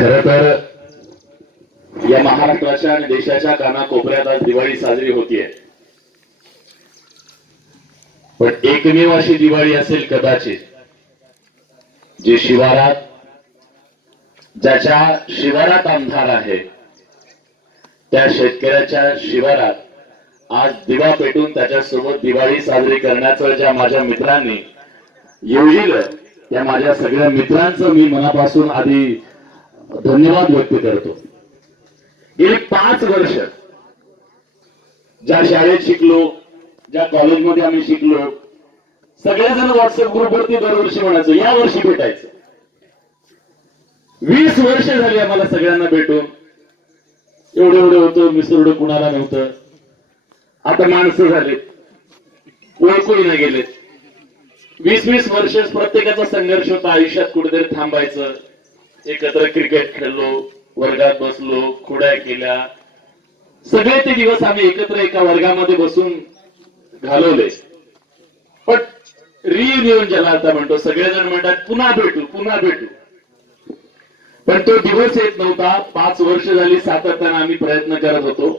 खर तर या महाराष्ट्राच्या आणि देशाच्या कानाकोपऱ्यात आज दिवाळी साजरी होतीये. पण एकमेव अशी दिवाळी असेल कदाचित जी शिवारात ज्याच्या शिवारात अंधार आहे त्या शेतकऱ्याच्या शिवारात आज दिवा पेटून त्याच्यासोबत दिवाळी साजरी करण्याचं ज्या माझ्या मित्रांनी योजिलं त्या माझ्या सगळ्या मित्रांचं मी मनापासून आधी धन्यवाद व्यक्त करतो. गेली पाच वर्ष ज्या शाळेत शिकलो ज्या कॉलेजमध्ये आम्ही शिकलो सगळेजण व्हॉट्सअप ग्रुपवरती दरवर्षी म्हणायचं या वर्षी भेटायचं. वीस वर्ष झाली आम्हाला सगळ्यांना भेटून. एवढं एवढं होतं मिसरडं कुणाला नव्हतं. आता माणसं झाले. ओळखूही नाही गेले. वीस वीस वर्ष प्रत्येकाचा संघर्ष होता आयुष्यात कुठेतरी थांबायचं. एकत्र क्रिकेट खेळलो वर्गात बसलो खुड्या केल्या. सगळे ते दिवस आम्ही एकत्र एका वर्गामध्ये बसून घालवले. पण रियुनियन ज्याला आता म्हणतो सगळेजण म्हणतात पुन्हा भेटू पुन्हा भेटू. पण तो दिवस येत नव्हता. पाच वर्ष झाली सातत्यानं आम्ही प्रयत्न करत होतो.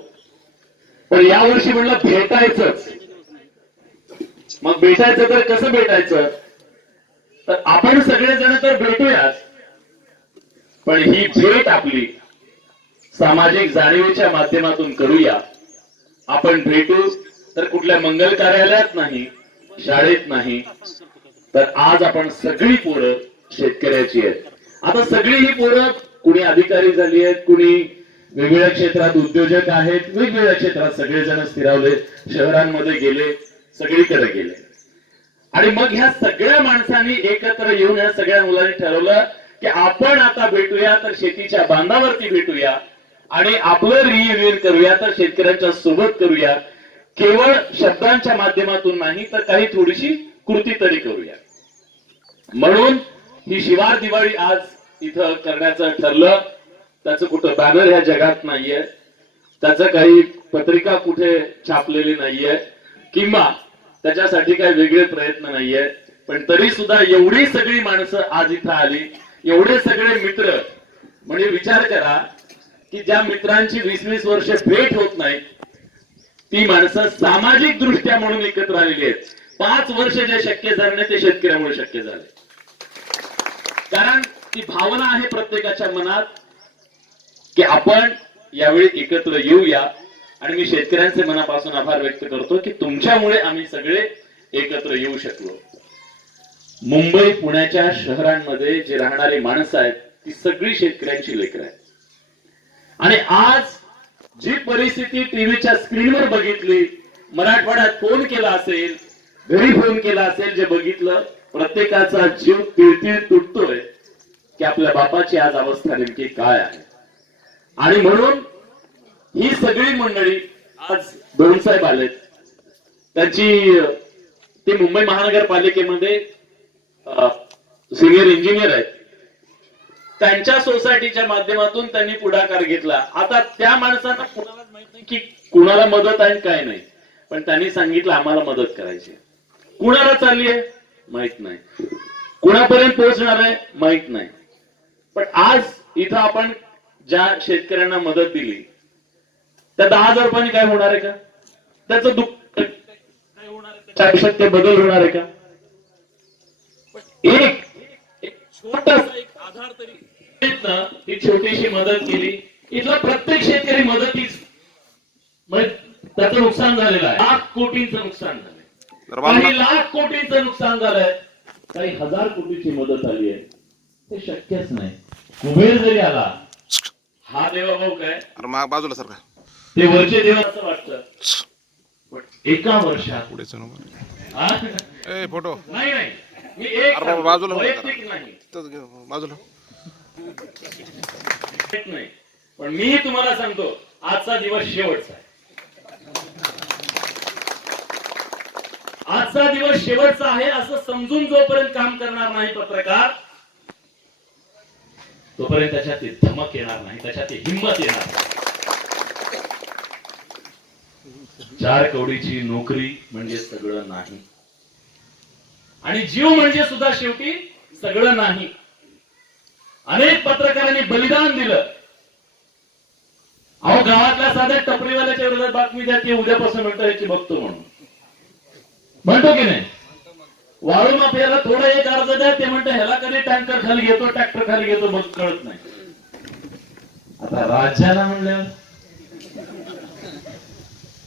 पण यावर्षी म्हणलं भेटायचंच. मग भेटायचं तर कसं भेटायचं? तर आपण सगळेजण तर भेटूयाच पण ही भेट आपली सामाजिक जाणीवेच्या माध्यमातून करूया. आपण भेटू तर कुठल्या मंगल कार्यालयात नाही शाळेत नाही तर आज आपण सगळी पोरं शेतकऱ्याची आहेत. आता सगळी ही पोरं कुणी अधिकारी झाली आहेत कुणी वेगवेगळ्या क्षेत्रात उद्योजक आहेत वेगवेगळ्या क्षेत्रात सगळेजण स्थिरावले शहरांमध्ये गेले सगळीकडे गेले. आणि मग ह्या सगळ्या माणसांनी एकत्र येऊन ह्या सगळ्या मुलांनी ठरवलं की आपण आता भेटूया तर शेतीच्या बांधावरती भेटूया आणि आपलं रियुनियन करूया तर शेतकऱ्यांच्या सोबत करूया. केवळ शब्दांच्या माध्यमातून नाही तर काही थोडीशी कृती तरी करूया. म्हणून ही शिवार दिवाळी आज इथं करण्याचं ठरलं. त्याचं कुठं बॅनर ह्या जगात नाहीये. त्याचं काही पत्रिका कुठे छापलेली नाहीये. किंवा त्याच्यासाठी काही वेगळे प्रयत्न नाहीये. पण तरी सुद्धा एवढी सगळी माणसं आज इथं आली. एवढे सगळे मित्र म्हणजे विचार करा की ज्या मित्रांची वीस वीस वर्ष भेट होत नाही ती माणसं सामाजिक दृष्ट्या म्हणून एकत्र आलेली आहेत. पाच वर्ष जे शक्य झाले नाही ते शेतकऱ्यामुळे शक्य झाले. कारण ती भावना आहे प्रत्येकाच्या मनात की आपण यावेळी एकत्र येऊया. आणि मी शेतकऱ्यांचे मनापासून आभार व्यक्त करतो की तुमच्यामुळे आम्ही सगळे एकत्र येऊ शकलो. मुंबई पुण्याच्या शहरांमध्ये जे राहणारी माणसं आहेत ती सगळी शेतकऱ्यांची लेकरं आहेत. आणि आज जी परिस्थिती टीव्हीच्या स्क्रीनवर बघितली मराठवाड्यात फोन केला असेल घरी फोन केला असेल जे बघितलं प्रत्येकाचा जीव तिळतिळ तुटतोय की आपल्या बापाची आज अवस्था नेमकी काय आहे? आणि म्हणून ही सगळी मंडळी आज दोन साहेब आलेत. त्यांची ते मुंबई महानगरपालिकेमध्ये सिनियर इंजिनियर आहेत. त्यांच्या सोसायटीच्या माध्यमातून त्यांनी पुढाकार घेतला. आता त्या माणसांना कुणालाच माहीत नाही की कुणाला मदत आहे काय नाही. पण त्यांनी सांगितलं आम्हाला मदत करायची कुणाला चालली आहे? माहीत नाही. कुणापर्यंत पोहोचणार आहे? माहीत नाही. पण आज इथं आपण ज्या शेतकऱ्यांना मदत दिली त्या दहा हजार रुपयांनी काय होणार आहे का? त्याचं दुःख काय होणार आहे? त्याच्या आयुष्यात ते बदल होणार आहे का? एक एक छोटासा एक आधार तरी. ही छोटीशी मदत केली. इथला प्रत्येक शेतकरी मदतीच त्याचं नुकसान झालेलं आहे. लाख कोटींचं नुकसान झालंय. काही लाख कोटींचं नुकसान झालंय. काही हजार कोटीची मदत आली आहे. ते शक्यच नाही. कुबेर जरी आला हा देवा भाऊ काय? बाजूला सारखा ते वरचे देव असं वाटतं. पण एका वर्षात. पुढे फोटो. नाही नाही. अरे बाबा, बाजूला बाजूला. नाही पण मी तुम्हाला सांगतो आजचा दिवस शेवटचा आहे. आजचा दिवस शेवटचा आहे असं समजून जोपर्यंत काम करणार नाही पत्रकार तोपर्यंत त्याच्यात धमक येणार नाही त्याच्यात हिंमत येणार नाही. चार कवडीची नोकरी म्हणजे सगळं नाही. आणि जीव म्हणजे सुद्धा शेवटी सगळं नाही. अनेक पत्रकारांनी बलिदान दिलं. अहो गावातल्या साध्या टपरीवाल्याच्या विरोधात बातमी द्या की उद्यापासून म्हणतो याची बघतो म्हणून. म्हणतो की नाही? वाळू माप याला थोडं एक अर्ज द्या ते म्हणतं ह्याला कधी टँकर खाली घेतो ट्रॅक्टर खाली घेतो मग कळत नाही. आता राज्याला म्हणल्यावर?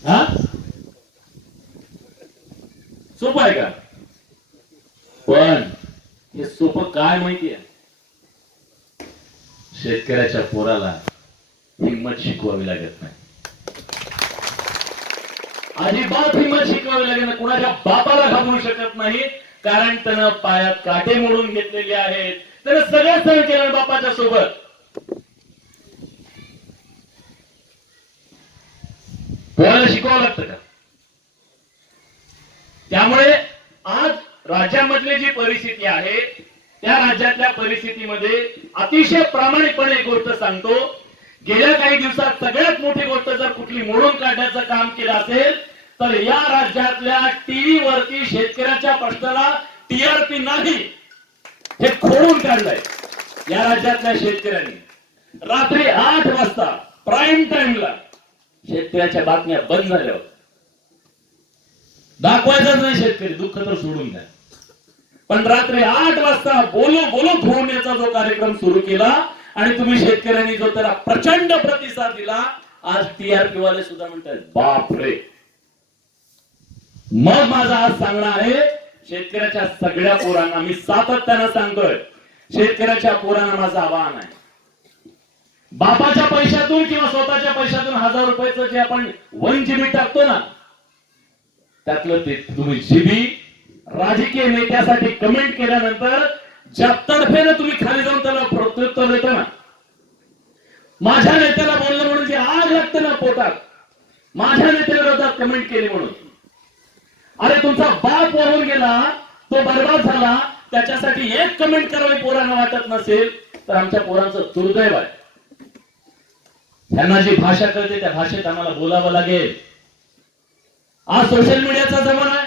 हा? सोपं आहे का? पण हे सोपं काय माहिती आहे? शेतकऱ्याच्या पोराला हिंमत शिकवावी लागत नाही. अजिबात हिंमत शिकवावी लागत नाही. कुणाच्या बापाला घाबरू शकत नाही. कारण त्यानं पायात काटे मोडून घेतलेले आहेत. त्यानं सगळं सहन केलं बापाच्या सोबत. पोराला शिकवावं लागतं का त्यामुळे आज राज्यातली जी परिस्थिती आहे त्या राज्यातल्या परिस्थितीमध्ये अतिशय प्रामाणिकपणे एक गोष्ट सांगतो. गेल्या काही दिवसात सगळ्यात मोठी गोष्ट जर कुठली मोडून काढण्याचं काम केलं असेल तर या राज्यातल्या टीव्ही वरती शेतकऱ्याच्या प्रश्नाला टीआरपी नाही हे खोडून काढलंय. या राज्यातल्या शेतकऱ्यांनी. रात्री आठ वाजता प्राईम टाइमला शेतकऱ्याच्या बातम्या बंद झाल्या दाखवायचाच नाही शेतकरी दुःख तर सोडून द्या. पण रात्री आठ वाजता बोलो बोलो धुवण्याचा जो कार्यक्रम सुरू केला आणि तुम्ही शेतकऱ्यांनी जो त्याला प्रचंड प्रतिसाद दिला आज टीआरपी वाले सुद्धा म्हणतात बाप रे मग माझा आज सांगणं आहे शेतकऱ्याच्या सगळ्या पोरांना मी सातत्यानं सांगतोय शेतकऱ्याच्या पोरांना माझं आवाहन आहे. बापाच्या पैशातून किंवा स्वतःच्या पैशातून हजार रुपयाचं जे आपण वन जीबी टाकतो ना त्यातलं ते तुम्ही जीबी राजकीय नेत्यासाठी कमेंट केल्यानंतर ज्या तडफेनं तुम्ही खाली जाऊन त्याला प्रत्युत्तर देतो ना माझ्या नेत्याला बोललं म्हणून जे आग लागते ना पोटात माझ्या नेत्याला विरोधात कमेंट केली म्हणून. अरे तुमचा बाप वाहून गेला तो बर्बाद झाला त्याच्यासाठी एक कमेंट करावी पोरांना वाटत नसेल तर आमच्या पोरांचं दुर्दैव आहे. त्यांना जी भाषा कळते त्या भाषेत आम्हाला बोलावं लागेल. आज सोशल मीडियाचा जमाना आहे.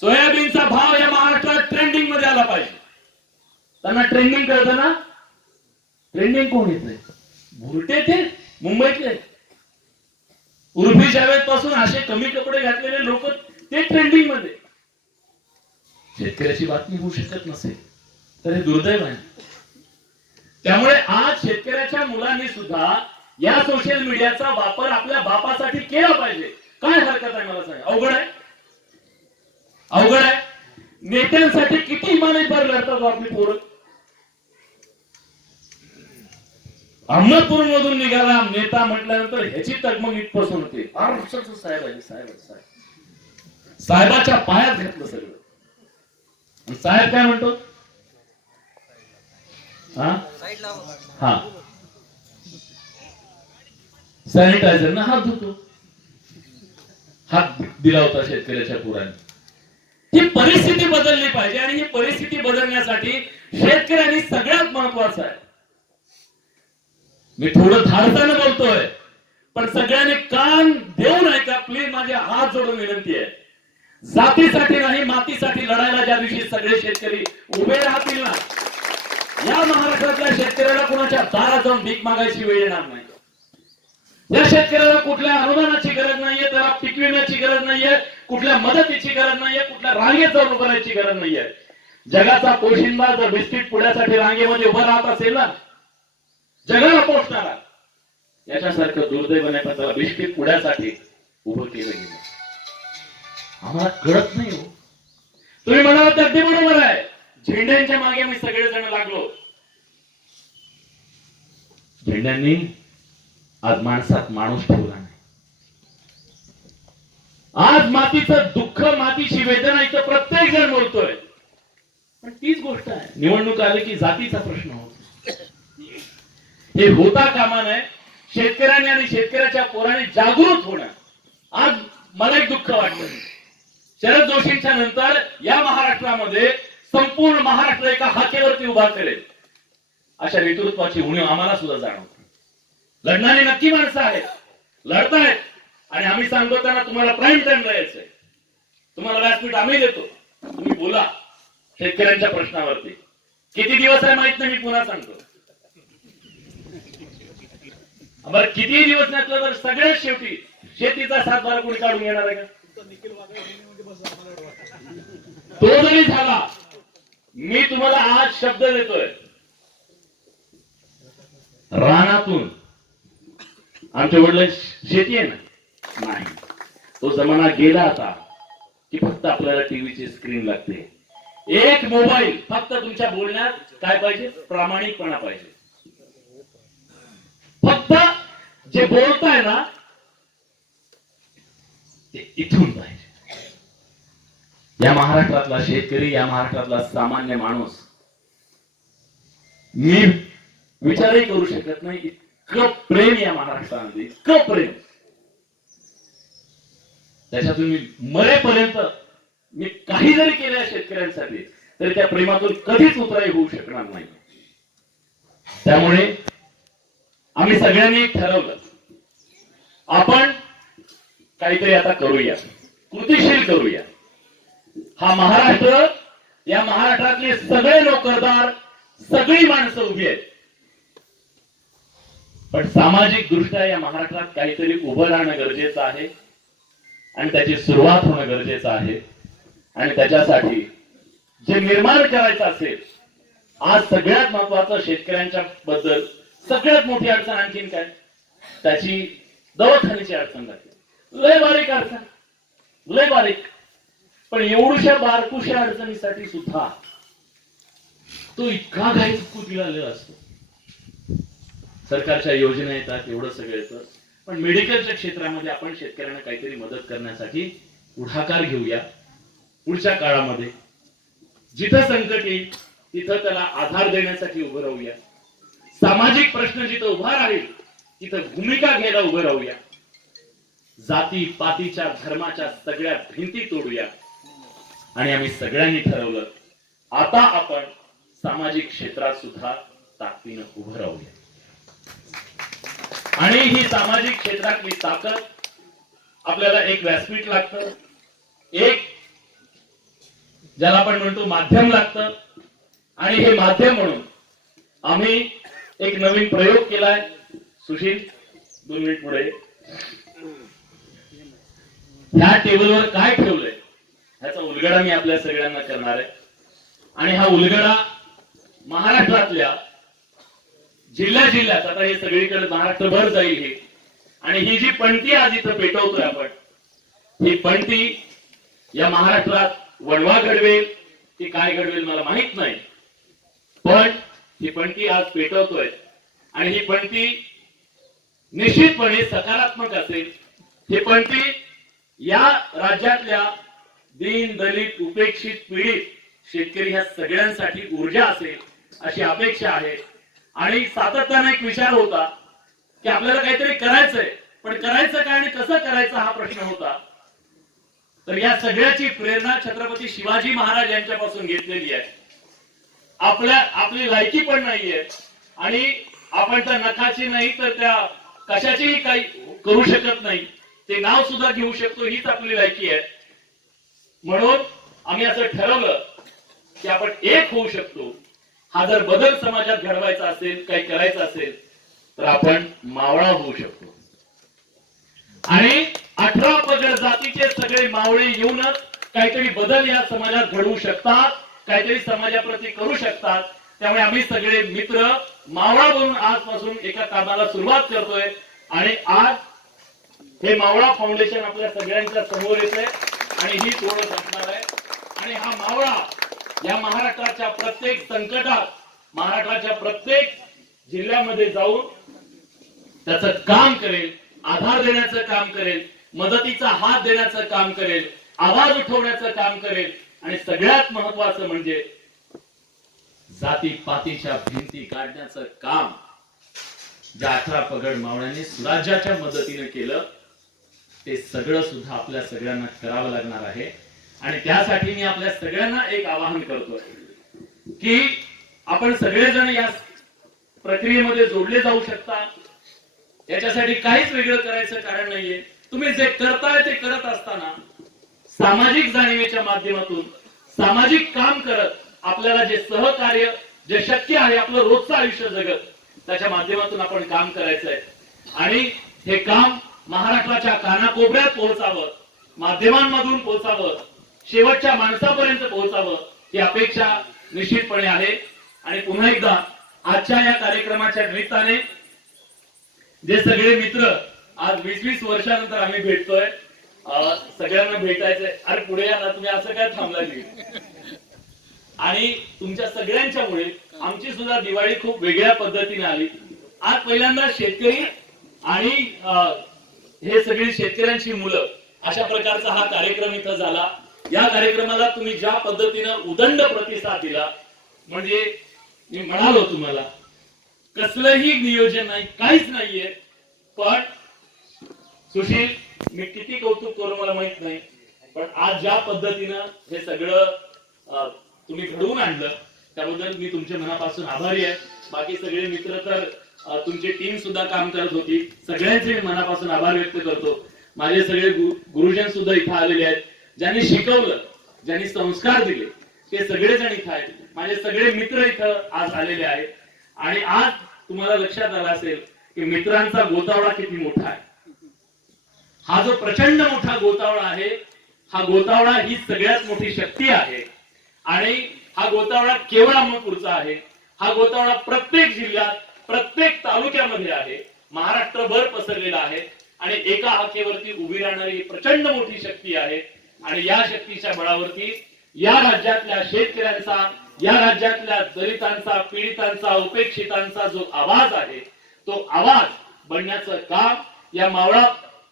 सोयाबीनचा भाव या महाराष्ट्रात ट्रेंडिंगमध्ये आला पाहिजे. त्यांना ट्रेंडिंग कळतं ना? ट्रेंडिंग कोण येते भुरटे ते मुंबईतले. उर्फी जावेदपासून असे कमी कपडे घातलेले लोक ते ट्रेंडिंगमध्ये. शेतकऱ्याची बातमी होऊ शकत नसेल तर हे दुर्दैव आहे. त्यामुळे आज शेतकऱ्याच्या मुलांनी सुद्धा या सोशल मीडियाचा वापर आपल्या बापासाठी केला पाहिजे. काय हरकत आहे मला सांगा? अवघड आहे? अवघड आहे. नेत्यांसाठी किती इमानतदार लढतात आपली पोरं. अहमदपूर मधून निघाला नेता म्हटल्यानंतर ह्याची तगमग इथपासून होते. सर, साहेब आहे साहेब साहेब. साहेबाच्या पायात घेतलं सगळं. साहेब काय म्हणतो? हा? हा. सॅनिटायझर ना हात धुतो. हात दिला होता शेतकऱ्याच्या पुराने. ही परिस्थिती बदलली पाहिजे आणि ही परिस्थिती बदलण्यासाठी शेतकऱ्यांनी सगळ्यात महत्वाचं आहे. मी थोडं धाडसानं बोलतोय पण सगळ्यांनी कान देऊन ऐका प्लीज माझे हात जोडून विनंती आहे. जातीसाठी नाही मातीसाठी लढायला ज्या दिवशी सगळे शेतकरी उभे राहतील ना या महाराष्ट्रातल्या शेतकऱ्याला कुणाच्या दारात जाऊन भीक मागायची वेळ येणार नाही. या शेतकऱ्याला कुठल्या अनुदानाची गरज नाहीये त्याला पिकविण्याची गरज नाहीये कुठल्या मदतीची गरज नाहीये कुठल्या रांगेत जाऊन उभं राहायची गरज नाहीये. जगाचा पोशिंदा जर बिस्किट पुण्यासाठी रांगेमध्ये उभं राहत असेल ना जगाला पोचणारा याच्यासारखं दुर्दैव नाही पण त्याला बिस्किट पुण्यासाठी उभं केलं गेलं. आम्हाला कळत नाही हो. तुम्ही म्हणाला तर अगदी बरोबर आहे. झेंड्यांच्या मागे आम्ही सगळेजण लागलो. झेंड्यांनी आज माणसात माणूस ठेवला नाही. आज मातीचं दुःख मातीची वेदना इथं प्रत्येक जण बोलतोय. पण तीच गोष्ट आहे. निवडणूक आली की जातीचा प्रश्न होतो. हे होता कामा नये. शेतकऱ्यांनी आणि शेतकऱ्याच्या पोराने जागृत होणं. आज मला एक दुःख वाटलं शरद जोशींच्या नंतर या महाराष्ट्रामध्ये संपूर्ण महाराष्ट्र एका हाकेवरती उभा करेल. अशा नेतृत्वाची उणीव आम्हाला सुद्धा जाणवते. लढणारी नक्की माणसं आहेत. लढतायत. आणि आम्ही सांगतो त्यांना तुम्हाला प्राईम टाइम यायचंय. तुम्हाला व्यासपीठ आम्ही देतो. तुम्ही बोला शेतकऱ्यांच्या प्रश्नावरती. किती दिवस आहे माहीत नाही मी पुन्हा सांगतो. बरं किती दिवस नसलं तर सगळ्यात शेवटी शेतीचा सातबारा कोणी काढून घेणार आहे का? तो जरी झाला मी तुम्हाला आज शब्द देतोय. रानातून आमच्या वडील शेती आहे ना नाही. तो जमाना गेला आता की फक्त आपल्याला टीव्हीची स्क्रीन लागते. एक मोबाईल फक्त तुमच्या बोलण्यात काय पाहिजे? प्रामाणिकपणा पाहिजे. फक्त जे बोलताय ना ते इथून पाहिजे. या महाराष्ट्रातला शेतकरी या महाराष्ट्रातला सामान्य माणूस मी विचारही करू शकत नाही इतकं प्रेम या महाराष्ट्रामध्ये इतकं प्रेम. त्याच्यातून मी मरेपर्यंत मी काही जरी केलं शेतकऱ्यांसाठी तरी त्या प्रेमातून कधीच उतराई होऊ शकणार नाही. त्यामुळे आम्ही सगळ्यांनी ठरवलं आपण काहीतरी आता करूया कृतिशील करूया. हा महाराष्ट्र या महाराष्ट्रातले सगळे नोकरदार सगळी माणसं उभी आहेत. पण सामाजिक दृष्ट्या या महाराष्ट्रात काहीतरी उभं राहणं गरजेचं आहे. आणि त्याची सुरुवात होणं गरजेचं आहे. आणि त्याच्यासाठी जे निर्माण करायचं असेल आज सगळ्यात महत्वाचं शेतकऱ्यांच्या बद्दल सगळ्यात मोठी अडचण आणखीन काय? त्याची दवाखान्याची अडचण राहते लय बारीक अडचण. लय बारीक. पण एवढ्या बारकुशा अडचणीसाठी सुद्धा तो इतका घाई दिलेला असतो. सरकारच्या योजना येतात एवढं सगळं येतं. पण मेडिकलच्या क्षेत्रामध्ये आपण शेतकऱ्यांना काहीतरी मदत करण्यासाठी पुढाकार घेऊया. पुढच्या काळामध्ये जिथं संकट येईल तिथं त्याला आधार देण्यासाठी उभं राहूया. सामाजिक प्रश्न जिथं उभा राहील तिथं भूमिका घ्यायला उभं राहूया. जाती पातीच्या धर्माच्या सगळ्या भिंती तोडूया. आणि आम्ही सगळ्यांनी ठरवलं आता आपण सामाजिक क्षेत्रात सुद्धा ताकदीनं उभं राहूया. आणि ही सामाजिक क्षेत्रातली ताकद आपल्याला एक व्यासपीठ लागतं. एक ज्याला आपण म्हणतो माध्यम लागतं. आणि हे माध्यम म्हणून आम्ही एक नवीन प्रयोग केलाय. सुशील दोन मिनिट पुढे ह्या टेबलवर काय ठेवलंय? ह्याचा उलगडा मी आपल्या सगळ्यांना करणार आहे. आणि हा उलगडा महाराष्ट्रातल्या जिल्हा जिल्ह्यात. आता हे सगळीकडे महाराष्ट्रभर जाईल हे. आणि ही जी पणती आज इथं पेटवतोय आपण ही पणती या महाराष्ट्रात वणवा घडवेल ती काय घडवेल मला माहीत नाही. पण ही पणती आज पेटवतोय. आणि ही पणती निश्चितपणे सकारात्मक असेल. ही पणती या राज्यातल्या दीन दलित उपेक्षित पीडित शेतकरी ह्या सगळ्यांसाठी ऊर्जा असेल अशी अपेक्षा आहे. आणि सातत्याने एक विचार होता की आपल्याला काहीतरी करायचंय. पण करायचं काय आणि कसं करायचं हा प्रश्न होता. तर या सगळ्याची प्रेरणा छत्रपती शिवाजी महाराज यांच्यापासून घेतलेली आहे. आपल्या आपली लायकी पण नाहीये. आणि आपण त्या नखाची नाही तर त्या कशाचीही काही करू शकत नाही. ते नाव सुद्धा घेऊ शकतो हीच आपली लायकी आहे. म्हणून आम्ही असं ठरवलं की आपण एक होऊ शकतो. हा जर बदल समाजात घडवायचा असेल काही करायचं असेल तर आपण मावळा होऊ शकतो. आणि अठरा पगड जातीचे सगळे मावळे येऊनच काहीतरी बदल या समाजात घडवू शकतात काहीतरी समाजाप्रती करू शकतात. त्यामुळे आम्ही सगळे मित्र मावळा बनून आजपासून एका कामाला सुरुवात करतोय. आणि आज हे मावळा फाउंडेशन आपल्या सगळ्यांच्या समोर येते आणि ही ओळख असणार आहे. आणि हा मावळा या महाराष्ट्राच्या प्रत्येक संकटात महाराष्ट्राच्या प्रत्येक जिल्ह्यामध्ये जाऊन त्याच काम करेल आधार देण्याचं काम करेल मदतीचा हात देण्याचं काम करेल आवाज उठवण्याचं काम करेल. आणि सगळ्यात महत्वाचं म्हणजे जाती पातीच्या भिंती काढण्याचं काम ज्या अठरा पगड मावण्याने सुराज्याच्या मदतीने केलं ते सगळं सुद्धा आपल्या सगळ्यांना करावं लागणार आहे. आणि त्यासाठी मी आपल्या सगळ्यांना एक आवाहन करतोय की आपण सगळेजण या प्रक्रियेमध्ये जोडले जाऊ शकता. याच्यासाठी काहीच वेगळं करायचं कारण नाहीये. तुम्ही जे करताय ते करत असताना सामाजिक जाणीवेच्या माध्यमातून सामाजिक काम करत आपल्याला जे सहकार्य जे शक्य आहे आपलं रोजचं आयुष्य जगत त्याच्या माध्यमातून आपण काम करायचंय. आणि हे काम महाराष्ट्राच्या कानाकोपऱ्यात पोहोचावं माध्यमांमधून पोहोचावं शेवटच्या माणसापर्यंत पोहोचावं ही अपेक्षा निश्चितपणे आहे. आणि पुन्हा एकदा आजच्या या कार्यक्रमाच्या निमित्ताने जे सगळे मित्र आज वीस वीस वर्षानंतर आम्ही भेटतोय सगळ्यांना भेटायचंय. अरे पुढे या ना तुम्ही असं काय थांबला नाही आणि तुमच्या सगळ्यांच्यामुळे आमची सुद्धा दिवाळी खूप वेगळ्या पद्धतीने आली. आज पहिल्यांदा शेतकरी आणि अं, हे सगळी शेतकऱ्यांची मुलं अशा प्रकारचा हा कार्यक्रम इथं झाला. या कार्यक्रमाला तुम्ही ज्या पद्धतीनं उदंड प्रतिसाद दिला म्हणजे मी म्हणालो तुम्हाला कसलंही नियोजन नाही काहीच नाहीये पण सुशील मी किती कौतुक करू मला माहीत नाही पण आज ज्या पद्धतीनं हे सगळं तुम्ही घडवून आणलं त्याबद्दल मी तुमच्या मनापासून आभारी आहे. बाकी सगळे मित्र तर तुमची टीम सुद्धा काम करत होती. सगळ्यांचे मी मनापासून आभार व्यक्त करतो. माझे सगळे गुरुजन सुद्धा इथे आलेले आहेत. ज्यांनी शिकवलं ज्यांनी संस्कार दिले ते सगळेजण इथं आहेत. माझे सगळे मित्र इथं आज आलेले आहेत. आणि आज तुम्हाला लक्षात आलं असेल की मित्रांचा गोतावळा किती मोठा आहे. हा जो प्रचंड मोठा गोतावळा आहे हा गोतावळा ही सगळ्यात मोठी शक्ती आहे. आणि हा गोतावळा केवळ अहमदपूरचा आहे. हा गोतावळा प्रत्येक जिल्ह्यात प्रत्येक तालुक्यामध्ये आहे. महाराष्ट्रभर पसरलेला आहे. आणि एका हाकेवरती उभी राहणारी प्रचंड मोठी शक्ती आहे. आणि या शक्तीच्या बळावरती या राज्यातल्या शेतकऱ्यांचा या राज्यातल्या दलितांचा पीडितांचा उपेक्षितांचा जो आवाज आहे तो आवाज बनण्याचं काम या मावळा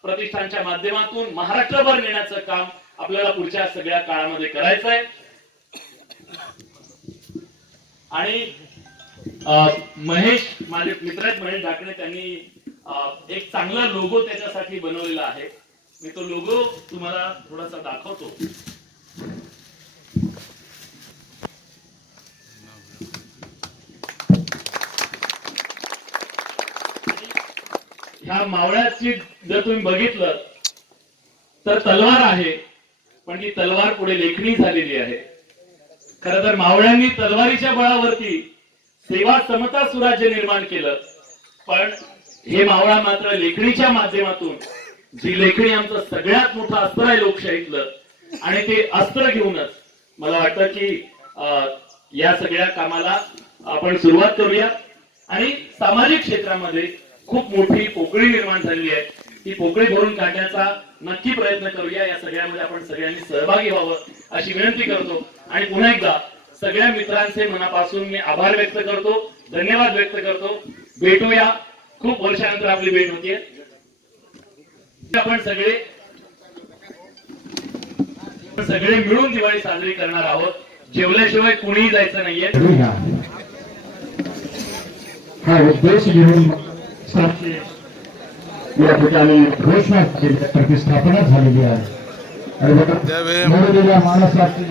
प्रतिष्ठानच्या माध्यमातून महाराष्ट्रभर नेण्याचं काम आपल्याला पुढच्या सगळ्या काळामध्ये करायचं आहे आणि अं, महेश माझे मित्र आहेत महेश ढाकणे त्यांनी एक चांगला लोगो त्याच्यासाठी बनवलेला आहे. मी तो लोगो तुम्हाला थोडासा दाखवतो. ह्या मावळ्याची जर तुम्ही बघितलं तर तलवार आहे पण ती तलवार पुढे लेखणी झालेली आहे. खर तर मावळ्यांनी तलवारीच्या बळावरती सेवा समता सुराज्य निर्माण केलं पण हे मावळा मात्र लेखणीच्या माध्यमातून जी लेखणी आमचं सगळ्यात मोठं अस्त्र आहे लोकशाहीतलं आणि ते अस्त्र घेऊनच मला वाटतं की अं, या सगळ्या कामाला आपण सुरुवात करूया. आणि सामाजिक क्षेत्रामध्ये खूप मोठी पोकळी निर्माण झालेली आहे. ती पोकळी भरून काढण्याचा नक्की प्रयत्न करूया. या सगळ्यामध्ये आपण सगळ्यांनी सहभागी व्हावं अशी विनंती करतो. आणि पुन्हा एकदा सगळ्या मित्रांचे मनापासून मी आभार व्यक्त करतो. धन्यवाद व्यक्त करतो. भेटूया. खूप वर्षानंतर आपली भेट होतीये. आपण सगळे सगळे मिळून दिवाळी साजरी करणार आहोत. जेवल्याशिवाय कुणीही जायचं नाहीये. हा उद्देश घेऊन या ठिकाणी घोषणा प्रतिष्ठापना झालेली आहे. माणसाची